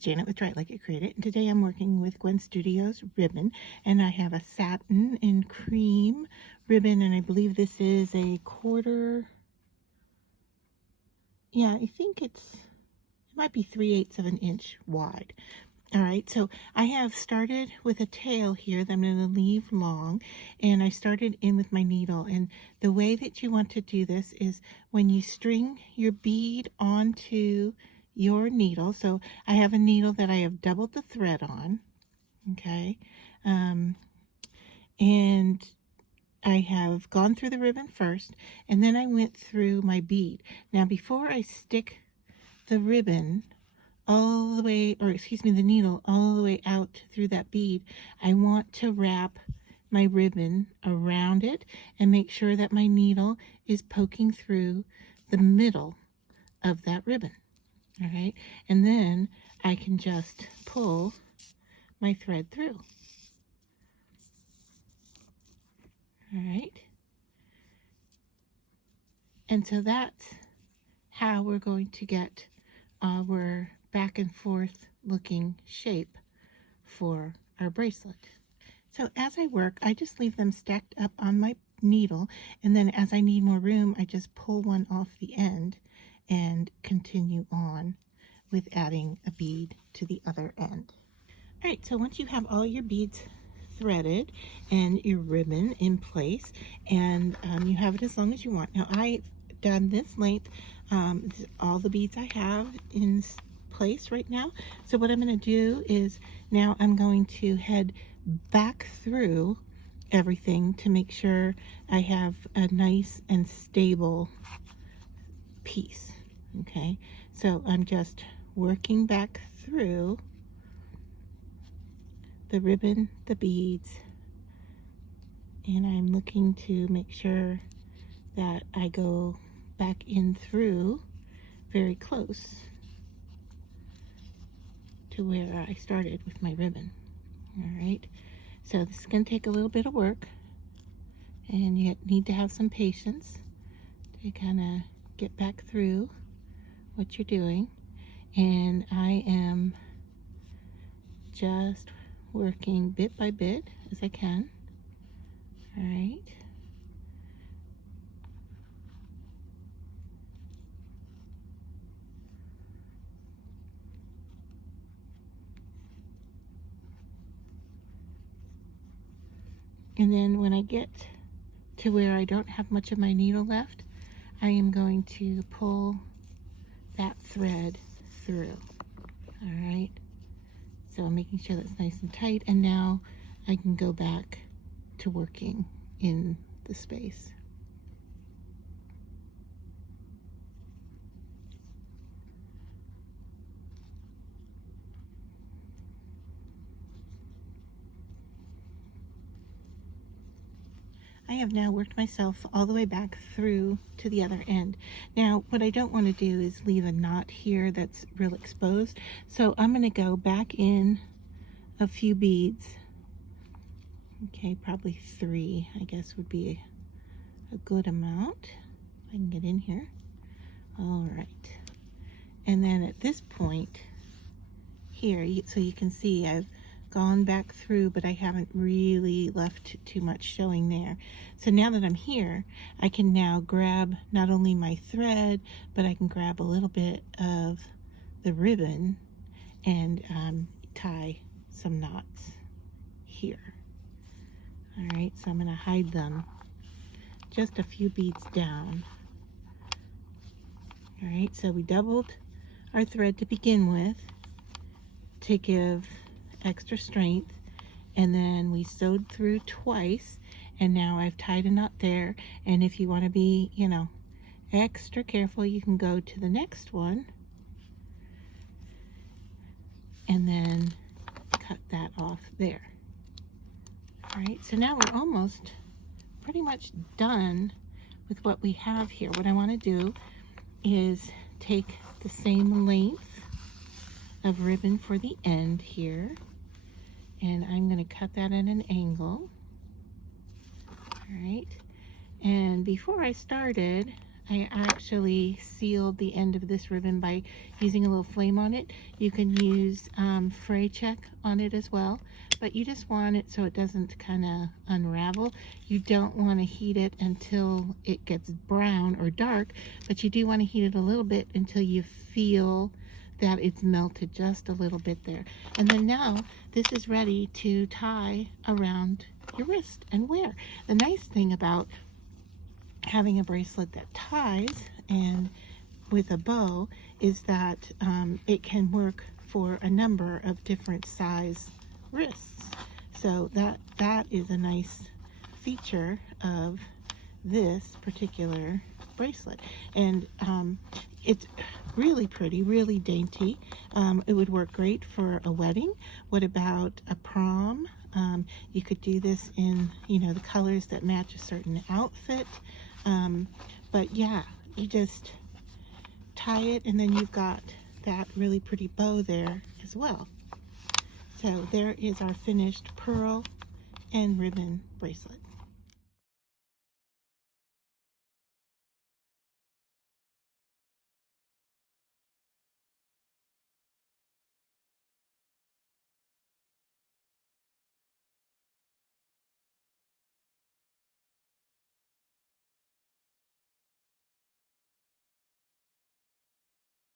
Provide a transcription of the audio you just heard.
is Janet with Try It Like It Create It, and today I'm working with Gwen Studios ribbon, and I have a satin and cream ribbon, and I believe this is a quarter, yeah, I think it might be 3/8 of an inch wide. All right, so I have started with a tail here that I'm going to leave long, and I started in with my needle. And the way that you want to do this is when you string your bead onto your needle. So I have a needle that I have doubled the thread on, okay, and I have gone through the ribbon first, and then I went through my bead. Now before I stick the ribbon all the way, or excuse me, the needle all the way out through that bead, I want to wrap my ribbon around it and make sure that my needle is poking through the middle of that ribbon. All right, and then I can just pull my thread through. All right, and so that's how we're going to get our back and forth looking shape for our bracelet. So as I work, I just leave them stacked up on my needle, and then as I need more room, I just pull one off the end and continue on with adding a bead to the other end. All right, so once you have all your beads threaded and your ribbon in place, and you have it as long as you want. Now I've done this length, all the beads I have in place right now. So what I'm going to do is now I'm going to head back through everything to make sure I have a nice and stable piece. Okay, so I'm just working back through the ribbon, the beads, and I'm looking to make sure that I go back in through very close to where I started with my ribbon. All right, so this is going to take a little bit of work, and you need to have some patience to kind of get back through what you're doing. And I am just working bit by bit as I can. All right. And then when I get to where I don't have much of my needle left, I am going to pull that thread through. All right. So I'm making sure that's nice and tight, and now I can go back to working in the space. I have now worked myself all the way back through to the other end. Now, what I don't want to do is leave a knot here that's real exposed. So I'm going to go back in a few beads. Okay, probably 3, I guess, would be a good amount. If I can get in here. All right. And then at this point here, so you can see I've gone back through, but I haven't really left too much showing there. So now that I'm here, I can now grab not only my thread, but I can grab a little bit of the ribbon and tie some knots here. All right, so I'm going to hide them just a few beads down. All right, so we doubled our thread to begin with to give extra strength, and then we sewed through twice, and now I've tied a knot there. And if you want to be, you know, extra careful, you can go to the next one and then cut that off there. All right, so now we're almost pretty much done with what we have here. What I want to do is take the same length of ribbon for the end here, and I'm going to cut that at an angle. All right, and before I started, I actually sealed the end of this ribbon by using a little flame on it. You can use fray check on it as well, but you just want it so it doesn't kind of unravel. You don't want to heat it until it gets brown or dark, but you do want to heat it a little bit until you feel that it's melted just a little bit there. And then now this is ready to tie around your wrist and wear. The nice thing about having a bracelet that ties and with a bow is that it can work for a number of different size wrists. So that is a nice feature of this particular bracelet. And it's really pretty, really dainty. It would work great for a wedding. What about a prom? You could do this in, the colors that match a certain outfit. But yeah, you just tie it and then you've got that really pretty bow there as well. So there is our finished pearl and ribbon bracelet.